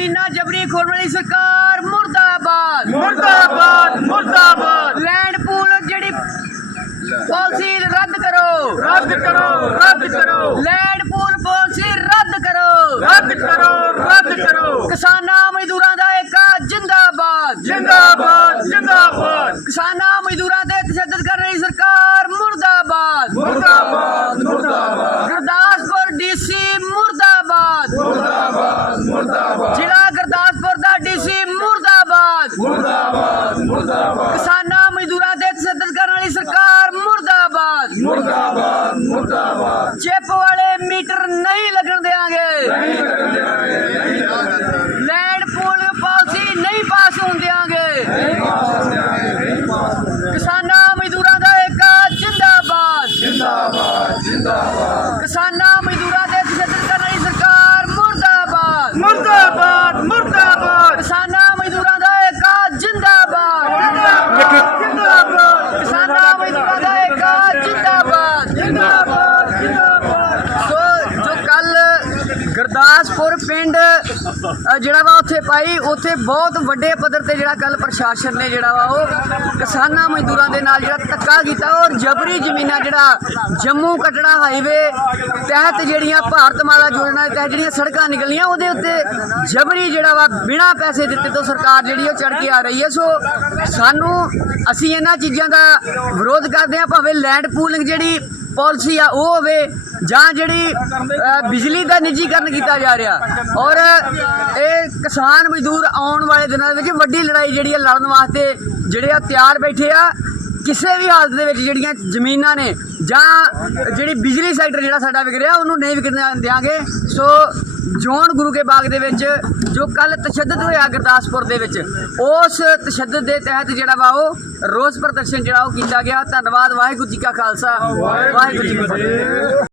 ਜ਼ਮੀਨਾਂ ਜਬਰੀ ਖੋਣ ਵਾਲੀ ਸਰਕਾਰ ਮੁਰਦਾਬਾਦ। ਮੁਰਦਾਬਾਦ ਮੁਰਦਾਬਾਦ। ਲੈਂਡ ਪੂਲ ਜਿਹੜੀ ਪਾਲਿਸੀ ਰੱਦ ਕਰੋ। ਰੱਦ ਕਰੋ ਰੱਦ ਕਰੋ। ਲੈਂਡ ਪੂਲ ਪਾਲਿਸੀ ਰੱਦ ਕਰੋ। ਰੱਦ ਕਰੋ ਰੱਦ ਕਰੋ। ਕਿਸਾਨਾਂ ਮਜ਼ਦੂਰਾਂ ਦਾ ਏਕਾ ਜਿੰਦਾਬਾਦ। ਜਿੰਦਾਬਾਦ ਕਿਸਾਨਾਂ ਮਜ਼ਦੂਰਾਂ ਤੇ ਤਸ਼ੱਦਦ ਕਰ ਰਹੀ ਸਰਕਾਰ ਮੁਰਦਾਬਾਦ ਮੁਰਦਾਬਾਦ ਮੁਰਦਾਬਾਦ ਗੁਰਦਾਸਪੁਰ ਡੀਸੀ ਮੁਰਦਾਬਾਦ ਮੁਰਦਾਬਾਦ। ਜ਼ਿਲ੍ਹਾ ਗੁਰਦਾਸਪੁਰ ਦਾ ਡੀਸੀ ਮੁਰਦਾਬਾਦ। ਮੁਰਦਾਬਾਦ ਮੁਰਦਾਬਾਦ। ਕਿਸਾਨਾਂ ਮਜ਼ਦੂਰਾਂ ਤੇ ਤਸ਼ੱਦਦ ਕਰਨ ਵਾਲੀ ਸਰਕਾਰ ਮੁਰਦਾਬਾਦ। ਮੁਰਦਾਬਾਦ ਮੁਰਦਾਬਾਦ। ਚਿੱਪ ਵਾਲੇ ਮੀਟਰ ਨਹੀਂ ਲੱਗਣ ਦੇਾਂਗੇ ਲੈਂਡ ਪੂਲ ਪਾਲਿਸੀ ਨਹੀਂ ਪਾਸ ਹੋਣ ਦੇਾਂਗੇ ਕਿਸਾਨਾਂ ਮਜ਼ਦੂਰਾਂ ਦਾ ਏਕਾ ਜਿੰਦਾਬਾਦ। ਜਿੰਦਾਬਾਦ ਜਿੰਦਾਬਾਦ। ਕਿਸਾਨਾਂ ਮਜ਼ਦੂਰਾਂ ਤੇ ਤਸ਼ੱਦਦ ਕਰਨ ਵਾਲੀ ਸਰਕਾਰ ਮੁਰਦਾਬਾਦ ਮੁਰਦਾਬਾਦ ਮੁਰਦਾਬਾਦ ਕਿਸਾਨਾਂ ਮਜ਼ਦੂਰਾਂ ਦਾ ਏਕਾ ਜਿੰਦਾਬਾਦ ਜਿੰਦਾਬਾਦ ਕਿਸਾਨਾਂ ਮਜ਼ਦੂਰਾਂ ਦਾ ਏਕਾ ਜਿੰਦਾਬਾਦ ਜਿੰਦਾਬਾਦ ਜਿੰਦਾਬਾਦ ਸੋ ਜੋ ਕੱਲ ਗੁਰਦਾਸਪੁਰ ਪਿੰਡ ਜਿਹੜਾ ਵਾ ਉੱਥੇ ਪਾਈ ਉੱਥੇ ਬਹੁਤ ਵੱਡੇ ਪੱਧਰ ਤੇ ਜਿਹੜਾ ਕੱਲ ਪ੍ਰਸ਼ਾਸਨ ਨੇ ਜਿਹੜਾ ਵਾ ਉਹ ਕਿਸਾਨਾਂ ਮਜ਼ਦੂਰਾਂ ਦੇ ਨਾਲ ਜਿਹੜਾ ਧੱਕਾ ਕੀਤਾ ਔਰ ਜਬਰੀ ਜ਼ਮੀਨਾਂ ਜਿਹੜਾ ਜੰਮੂ ਕਟੜਾ ਹਾਈਵੇ ਤਹਿਤ ਜਿਹੜੀਆਂ ਭਾਰਤ ਮਾਲਾ ਯੋਜਨਾ ਦੇ ਤਹਿਤ ਜਿਹੜੀਆਂ ਸੜਕਾਂ ਨਿਕਲੀਆਂ, ਉਹਦੇ ਉੱਤੇ ਜਬਰੀ ਜਿਹੜਾ ਵਾ ਬਿਨਾਂ ਪੈਸੇ ਦਿੱਤੇ ਤੋਂ ਸਰਕਾਰ ਜਿਹੜੀ ਉਹ ਚੜ ਕੇ ਆ ਰਹੀ ਹੈ। ਸੋ ਸਾਨੂੰ ਅਸੀਂ ਇਹਨਾਂ ਚੀਜ਼ਾਂ ਦਾ ਵਿਰੋਧ ਕਰਦੇ ਹਾਂ, ਭਾਵੇਂ ਲੈਂਡ ਪੂਲਿੰਗ ਜਿਹੜੀ ਪਾਲਿਸੀ ਆ, ਉਹ ਹੋਵੇ ਜਾਂ ਜਿਹੜੀ ਬਿਜਲੀ ਦਾ ਨਿੱਜੀਕਰਨ ਕੀਤਾ ਜਾ ਰਿਹਾ। ਔਰ ਇਹ ਕਿਸਾਨ ਮਜ਼ਦੂਰ ਆਉਣ ਵਾਲੇ ਦਿਨਾਂ ਦੇ ਵਿੱਚ ਵੱਡੀ ਲੜਾਈ ਜਿਹੜੀ ਹੈ ਲੜਨ ਵਾਸਤੇ ਜਿਹੜੇ ਆ ਤਿਆਰ ਬੈਠੇ ਆ, ਕਿਸੇ ਵੀ ਹਾਲਤ ਦੇ ਵਿੱਚ ਜਿਹੜੀਆਂ ਜ਼ਮੀਨਾਂ ਨੇ ਜਾਂ ਜਿਹੜੀ ਬਿਜਲੀ ਸੈਕਟਰ ਜਿਹੜਾ ਸਾਡਾ ਵਿਕ ਰਿਹਾ, ਉਹਨੂੰ ਨਹੀਂ ਵਿਕਣ ਦਿਆਂਗੇ। ਸੋ ਜੋਨ ਗੁਰੂ ਕੇ ਬਾਗ ਦੇ ਵਿੱਚ ਜੋ ਕੱਲ ਤਸ਼ੱਦਦ ਹੋਇਆ ਗੁਰਦਾਸਪੁਰ ਦੇ ਵਿੱਚ ਉਸ ਤਸ਼ੱਦਦ ਦੇ ਤਹਿਤ ਜਿਹੜਾ ਵਾ ਉਹ ਰੋਸ ਪ੍ਰਦਰਸ਼ਨ ਜਿਹੜਾ ਉਹ ਕੀਤਾ ਗਿਆ। ਧੰਨਵਾਦ ਵਾਹਿਗੁਰੂ ਜੀ ਕਾ ਖਾਲਸਾ। ਵਾਹਿਗੁਰੂ ਜੀ ਕੀ ਫਤਿਹ।